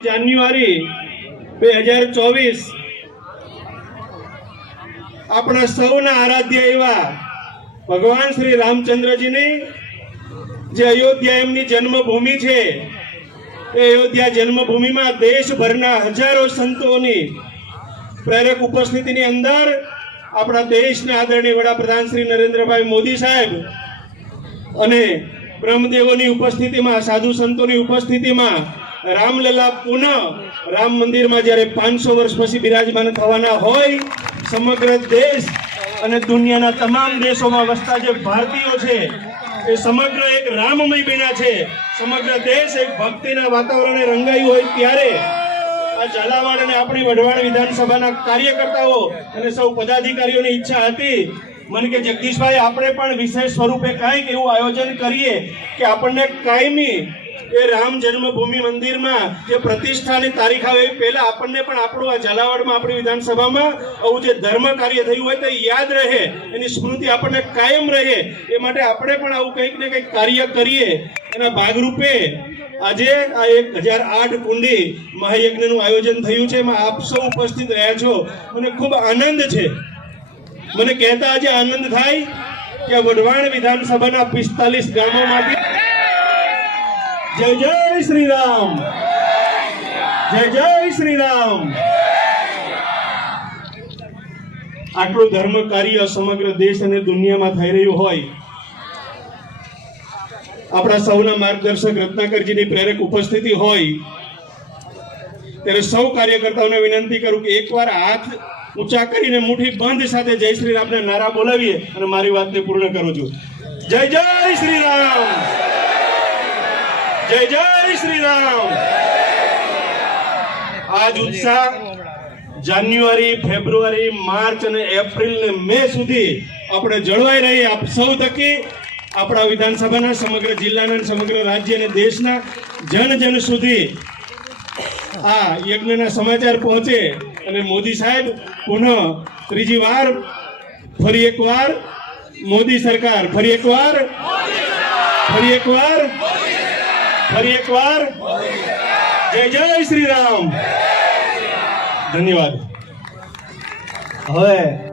જાન્યુઆરી બે હજાર ચોવીસ આપણા સૌના આરાધ્ય એવા ભગવાન શ્રી રામચંદ્રજીની જે અયોધ્યા એમની જન્મભૂમિ છે, એ અયોધ્યા જન્મભૂમિમાં દેશભરના હજારો સંતોની પ્રેરક ઉપસ્થિતિની અંદર આપણા દેશના આદરણીય વડાપ્રધાન શ્રી નરેન્દ્રભાઈ મોદી સાહેબ અને બ્રહ્મદેવોની ઉપસ્થિતિમાં, સાધુ સંતોની ઉપસ્થિતિમાં રામલલા પુનઃ રામ મંદિરમાં જ્યારે પાંચસો વર્ષ પછી બિરાજમાન થવાના હોય, સમગ્ર દેશ અને દુનિયાના તમામ દેશોમાં વસતા જે ભારતીયો છે, એ સમગ્ર એક રામમય બન્યા છે. સમગ્ર દેશ એક ભક્તિના વાતાવરણે રંગાયું હોય ત્યારે આ ઝાલાવાડ અને આપણી વઢવાણ વિધાનસભાના કાર્યકર્તાઓ અને સૌ પદાધિકારીઓની ઈચ્છા હતી. મને કે, જગદીશભાઈ, આપણે પણ વિશેષ સ્વરૂપે કાંઈક એવું આયોજન કરીએ કે આપણને કાયમી એ રામ જન્મભૂમિ મંદિરમાં જે પ્રતિષ્ઠાની તારીખ આવે એ પહેલા આપણને પણ આપણું આ ઝાલાવાડમાં, આપણી વિધાનસભામાં આવું જે ધર્મ કાર્ય થયું હોય તે યાદ રહે, એની સ્મૃતિ આપણને કાયમ રહે, એ માટે આપણે પણ આવું કંઈક ને કંઈક કાર્ય કરીએ. એના ભાગરૂપે આજે આ એક હજાર આઠ કુંડી મહાયજ્ઞનું આયોજન થયું છે, એમાં આપ સૌ ઉપસ્થિત રહ્યા છો. મને ખૂબ આનંદ છે. મને કહેતા આજે આનંદ થાય કે વઢવાણ વિધાનસભાના પિસ્તાલીસ ગામોમાંથી જય જય શ્રી રામ જય જય શ્રી રામ આટલું ધર્મ કાર્ય સમગ્ર દેશ અને દુનિયામાં થઈ રહ્યું હોય, આપણા સૌના માર્ગદર્શક રત્નાકરજીની પ્રેરક ઉપસ્થિતિ હોય, ત્યારે સૌ કાર્યકર્તાઓને વિનંતી કરું કે એકવાર હાથ ઊંચા કરીને મુઠ્ઠી બંધ સાથે જય શ્રી રામના નારા બોલાવીએ અને મારી વાતને પૂર્ણ કરું છું. જય જય શ્રી રામ જય જય શ્રી રામ આજ ઉત્સાહ જાન્યુઆરી, ફેબ્રુઆરી, માર્ચ અને એપ્રિલ ને મે સુધી આપણે જળવાઈ રહી. આપ સૌ થકી આપણા વિધાનસભાના સમગ્ર જિલ્લાના સમગ્ર રાજ્ય અને દેશના જન જન સુધી આ યજ્ઞના સમાચાર પહોંચે અને મોદી સાહેબ પુનઃ ત્રીજી વાર ફરી એકવાર મોદી સરકાર ફરી એકવાર ફરી એકવાર ફરી એકવાર. જય જય શ્રી રામ. ધન્યવાદ. હવે